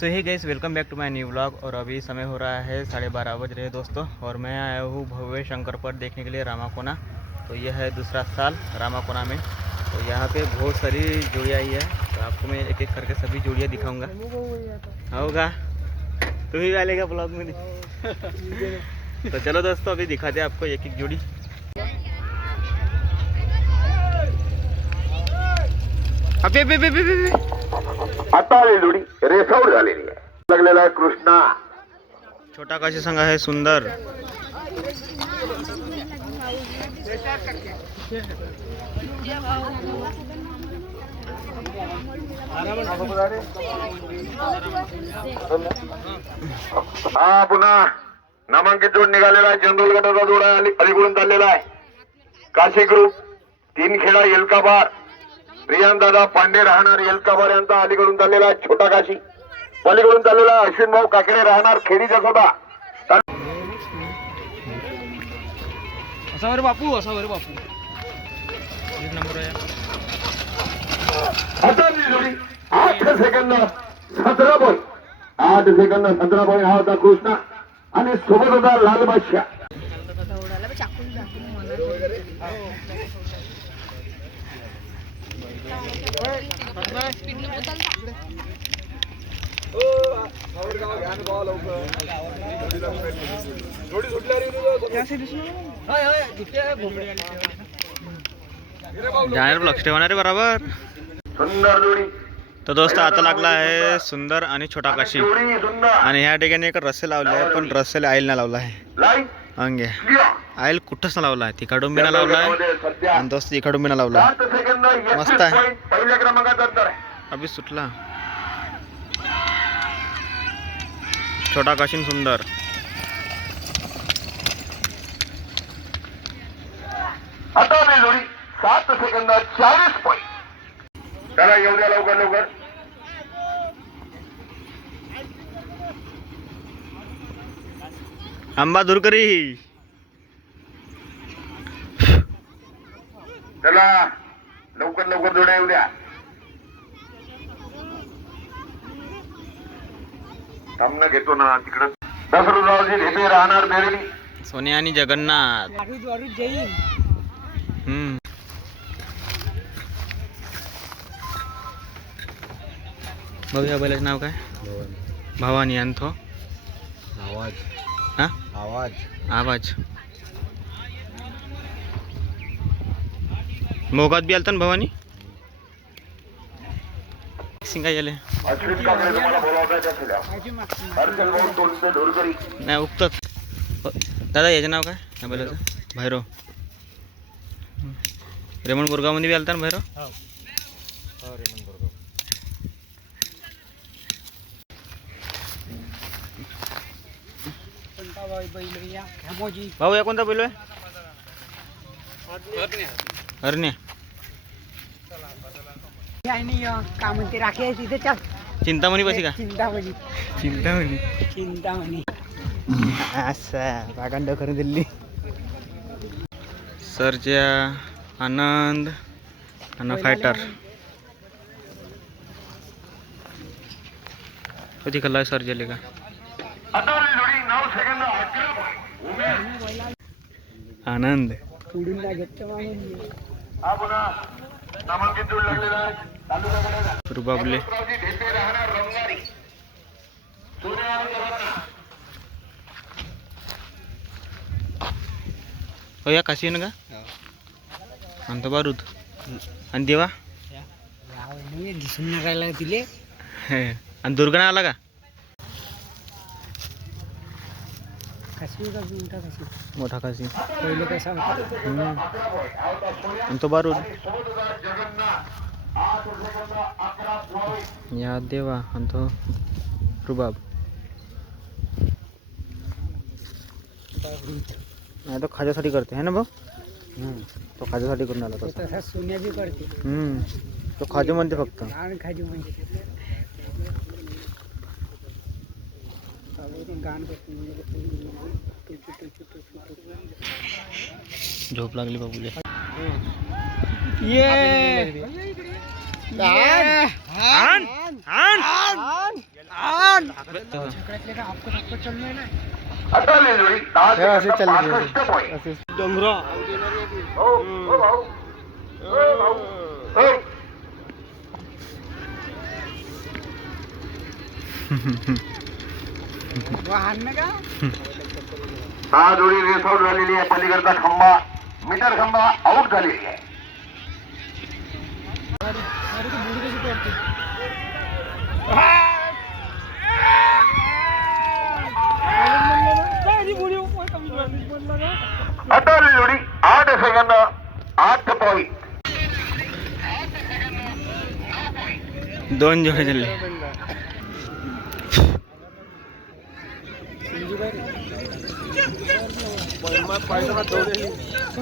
So hey guys, welcome back to my new vlog. और अभी समय हो रहा है 12:30 बज रहे हैं दोस्तों। और मैं आया हूँ भव्य शंकर पर देखने के लिए रामाकोना। तो यह है दूसरा साल रामाकोना में। तो यहाँ पे बहुत सारी जोड़ियाँ आई है, तो आपको मैं एक एक करके सभी जोड़ियाँ दिखाऊंगा। होगा तू भी डालेगा ब्लॉग में। तो चलो दोस्तों, अभी दिखाते हैं आपको एक एक जोड़ी। अबे बे बे बे बे आता जोडी रेसाऊड झालेली आहे. लागलेला आहे कृष्णा. छोटा काशी संघ आहे सुंदर। हा पुन्हा नामांकित जोड निघालेला आहे. जनरल गटाचा जोड आहे, अलीकडून चाललेला आहे. काशी ग्रुप 3 खेळा एलकाबार प्रियान दादा पांडे राहणार एलकाबार यांचा अलीकडून चाललेला आहे. छोटा काशी पलीकडून चाललेला अश्विन भाऊ काकडे राहणार खेडी जसोदा. असा रे बापू, असा रे बापू। एक नंबर आहे। आता जोडी 8 सेकंद 17 पॉईंट 8 सेकंद 17 पॉईंट हा होता कृष्णा आणि सोबत होता लाल बादशाह. जाणार लक्ष ठेवणार रे बरोबर। सुंदर जोडी. तर दोस्त आता लागला आहे सुंदर आणि छोटा काशी। जोडी सुंदर आणि ह्या ठिकाणी एक रस्से लावले आहे, पण रस्सेला आईल ना लावला आहे। लाईन अंगे क्लियर. आईल कुठंच ना लावला आहे, तिकडून बी ना लावला आहे आणि दोस्त इकडून बी ना लावला आहे। 7 सेकंद 31 मस्त आहे। पॉईंट पहिल्या क्रमांकाचा अंतर आहे. अभी सुटला छोटा काशीन सुंदर। आता मी जोडी 7 सेकंद 40 पॉईंट. चला येऊ द्या लवकर लवकर. आंबा दुरकरी। चला लवकर लवकर जोड्या येऊ द्या. सामना घेतो ना तिकडं. दसरुरावजी ढेपे राहणार बेरडी. सोने आणि जगन्नाथ। बघूया बैलाचं नाव काय? भवानी अंथो आवाज हा आवाज आवाज। मोगात बी आलता ना भवानी सिंगा गेले अश्विन काकडे तुम्हाला बोलावता का? हर्षल भाऊ तोंडचे ढोलकरी. नाही उगतच। दादा याचं नाव काय या बैलाचं? भैरव। रेमंड बोरगावमध्ये बी आलता ना भैरव? भाऊ या कोणता बैल आहे? हरण्या। का म्हणते राखे तिथे चल. चिंतामणी बसी का? चिंतामणी चिंतामणी चिंतामणी असं भागांड करून दिली। सर्जा आनंद आणि फायटर कधी खल्ला सर्जेले का? आता मी जोडी 9 सेकंद 11 पॉईंट. आनंद पुढून काय घेतलं मागून. हा पुन्हा नामांकित जोड लागलेला आहे. तालुका रुबाबले ढेपे राहणार रंगारी. हो या काशी ना का? आणि तो बारूद आणि देवा दिसून नकायला तिले. आणि दुर्गणा आला का? कशी का मोठा कशी मोठा काशी पहिले कसा होता. आणि तो बारूद या देवा आणि तो रुबाब। नाही तो खाज्यासाठी करते है ना भाऊ? तो खाज्यासाठी करून आला तसा. तसा सोन्या बी करते. तो खाजू म्हणते फक्त। गाण खाजी म्हणजे गाण झोप लागली बाबूले। ये छकड्यातले का आपको चल रहा है ना आता जोडी 10 सेकंद 65 पॉईंट डोंगरा हो हो भाऊ हो भाऊ हो वाहन का हा जोडी रेस आउट झालेली आहे. पलीकडचा खंबा मीटर खंबा आउट झालेली आहे. अरे तो बुडी कशी पडते आता जोडी 8 सेकंद 8 पॉईंट. 2 जोडे झाले.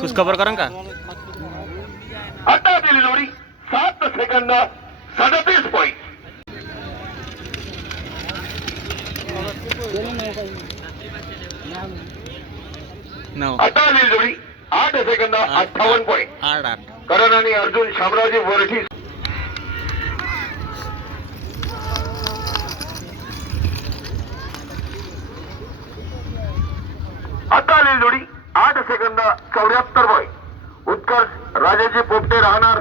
कुछ खबर करा का आता दिली जोडी 7 सेकंद 37 पॉईंट. नऊ आता दिली जोडी 8 सेकंद 58 पॉईंट. 8 करण आणि अर्जुन शामरावजी वरठी. आता आलेली जोडी 8 सेकंद 74 पॉईंट. उत्कर्ष राजाजी पोपटे राहणार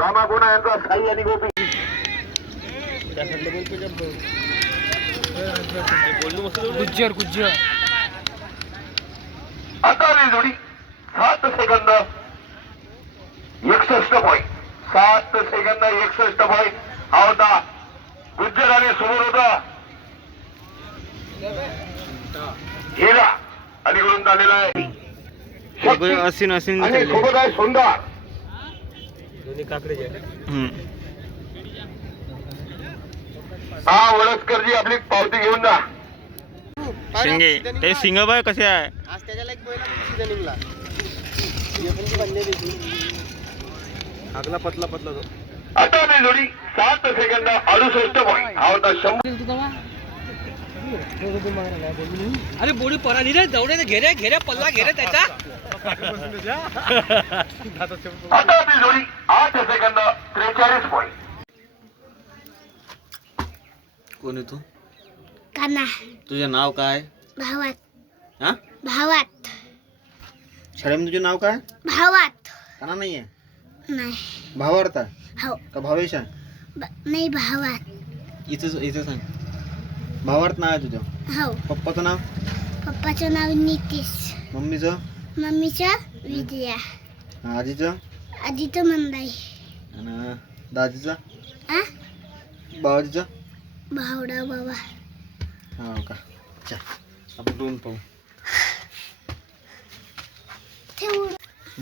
रामागोना यांचा साई आणि गोपी. गुज्जर आता आलेली जोडी 7 सेकंद 61 पॉईंट. 7 second 61 point. हा होता गुज्जर आणि समोर होता हिरा अलीकडून आलेला आहे. असीन आणि सोबत आहे सुंदर. हा वडसकरजी आपली पावती घेऊन जा. शिंगे ते सिंगबाई कसे आहे. आज त्याच्याला एक बैल निघला आगला पतला तो आता आली जोडी 7 सेकंद 68 पॉईंट. हा होता 100. अरे बोडी पराली रे दौडे घेरे पल्ला घेरे त्याचा आता आली जोडी 8 सेकंद 43 पॉईंट. कोण आहे तू. काना तुझं नाव काय. भावात हा भावात शाळेमध्ये तुझे नाव काय. भावात काना नाहीये. नाही भावार्थ हो का भावेश आहे. नाही भावात इथं सांग. भावार्थ नाव आहे तुझं. हो पप्पाचं नाव. पप्पाचं नाव नितीश. मम्मीचं. मम्मीचं विद्या. आजीचं. आजीचं मंदाई. आणि दाजीचं. आ बाबाजीचं. भावडा बाबा. हो का. अच्छा आपण दोन पाहू.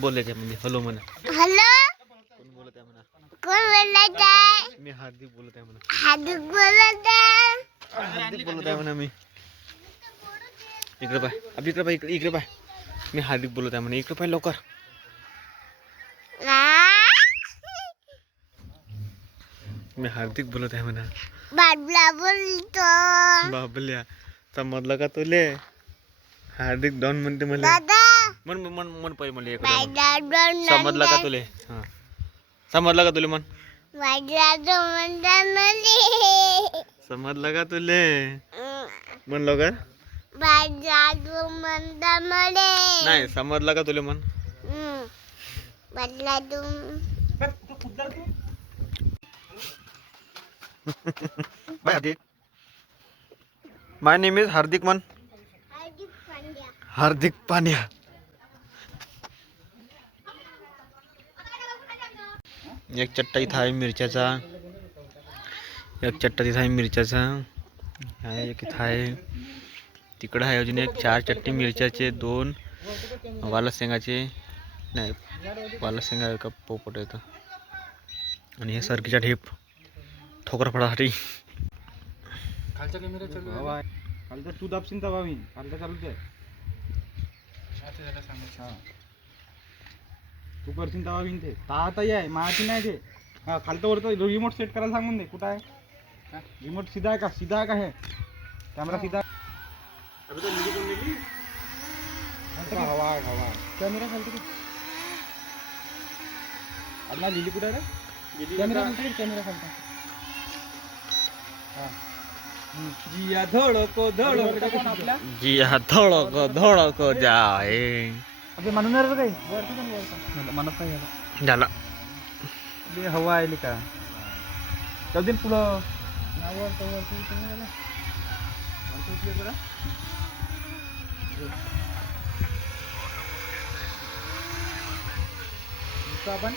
बोलायचं म्हणजे हॅलो म्हणा. हॅलो कोण बोलत आहे म्हणा. कोण बोलत आहे. मी हार्दिक बोलत आहे म्हणा. हादूक बोलत आहे. हार्दिक बोलत आहे म्हणा मी. इकडे पाय. आपली इकडे पाय. इकडे पाय. मी हार्दिक बोलत आहे म्हणा. इकडे पाय लवकर. मी हार्दिक बोलत आहे म्हणा. बाबला बोलतो. बाबल्या समजलं का तुले. हार्दिक डॉन म्हणते मला. दादा मन मन मन पाहिजे मला इकडे. बायदा समजलं का तुले. हा समजलं का तुले मन. बायदा म्हणता समजलं का तुले. मन लवकर. बायदा म्हणता मले नाही समजलं का तुले मन. बदला तुम माय नेम इज हार्दिक मन. हार्दिक पांड्या. एक चट्टा इथं आहे मिरच्याचा. एक चट्टा तिथं आहे मिरच्याचा. एक इथं आहे. तिकडं आहे अजून एक. 4 चट्टी मिरच्याचे. 2 वाला शेंगाचे. नाही वाला शेंगा का पोपट येतं. आणि हे सरकीचा ढेप ठोकर फडासाठी. खालचा कॅमेरा चालू आहे. खालचा तू दाबशील तर बाबी खालचा चालूच आहे. तू करशील तवा बिन ते ताताही आहे माहिती नाही ते. हा खालतं वरतं रिमोट सेट करायला सांगून दे. कुठं आहे रिमोट. सीधा आहे का. सीधा आहे का हे कॅमेरा सीधा. हवा हवा कॅमेरा खालतो. आपला लिली कुठे आहे रे. कॅमेरा खालतो. कॅमेरा खालतो. हा जिया धडको धडको आपल्या जी हा धडक जाए अबे म्हणून रे काही वरती पण वरती म्हणत नाही याला. झाला बे हवा आली का कधी पुढं नावर तर वरती उचलून आपण